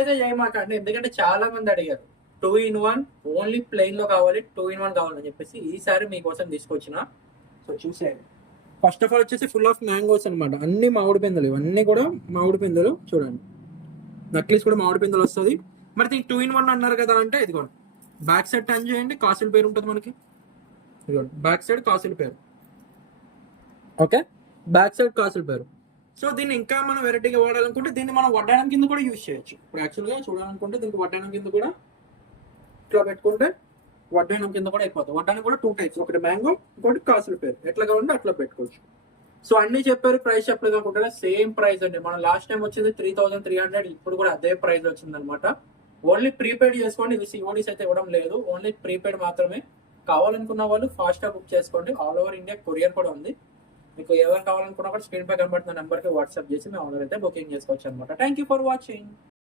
అయితే చేయమాకండి, ఎందుకంటే చాలా మంది అడిగారు 2-in-1 ఓన్లీ ప్లెయిన్ లో కావాలి, 2-in-1 కావాలని చెప్పేసి ఈసారి మీకోసం తీసుకొచ్చిన. సో చూసేయండి. ఫస్ట్ ఆఫ్ ఆల్ వచ్చేసి ఫుల్ ఆఫ్ మ్యాంగోస్ అనమాట, అన్ని మామిడి పిందెలు, ఇవన్నీ కూడా మామిడి పిందెలు. చూడండి, నక్లీస్ కూడా మామిడి పిందెలు వస్తుంది. మరి దీనికి 2-in-1 అన్నారు కదా అంటే ఇదిగోండి, బ్యాక్ సైడ్ టర్న్ చేయండి, కాసుల పేరు ఉంటుంది మనకి. ఇదిగోండి బ్యాక్ సైడ్ కాసుల పేరు. ఓకే, బ్యాక్ సైడ్ కాసుల పేరు. సో దీన్ని ఇంకా మనం వెరైటీగా వాడాలనుకుంటే దీన్ని మనం వడ్డానం కింద కూడా యూజ్ చేయొచ్చు. ఇప్పుడు యాక్చువల్గా చూడాలనుకుంటే దీనికి వడ్డానం కింద కూడా ఇట్లా పెట్టుకుంటే వడ్డానం కింద కూడా అయిపోతుంది. వడ్డానం కూడా 2 టైప్స్, ఒకటి మ్యాంగో, ఇంకోటి కాసుల పేరు. ఎట్లా కావాలంటే అట్లా పెట్టుకోవచ్చు. సో అన్ని చెప్పారు, ప్రైస్ చెప్పలేదు కాకుండా సేమ్ ప్రైస్ అండి. మనం లాస్ట్ టైం వచ్చింది 3300, ఇప్పుడు కూడా అదే ప్రైస్ వచ్చింది అనమాట. ఓన్లీ ప్రీపెయిడ్ చేసుకోండి, ఇది సిఓడీస్ అయితే ఇవ్వడం లేదు, ఓన్లీ ప్రీపెయిడ్ మాత్రమే. కావాలనుకున్న వాళ్ళు ఫాస్ట్గా బుక్ చేసుకోండి. ఆల్ ఓవర్ ఇండియా కొరియర్ కూడా ఉంది. మీకు ఎవరు కావాలనుకున్నా కూడా స్క్రీన్ పై కనబడుతున్న నెంబర్కి వాట్సాప్ చేసి మేము ఆర్డర్ అయితే బుకింగ్ చేసుకోవచ్చు అనమాట. Thank you for watching.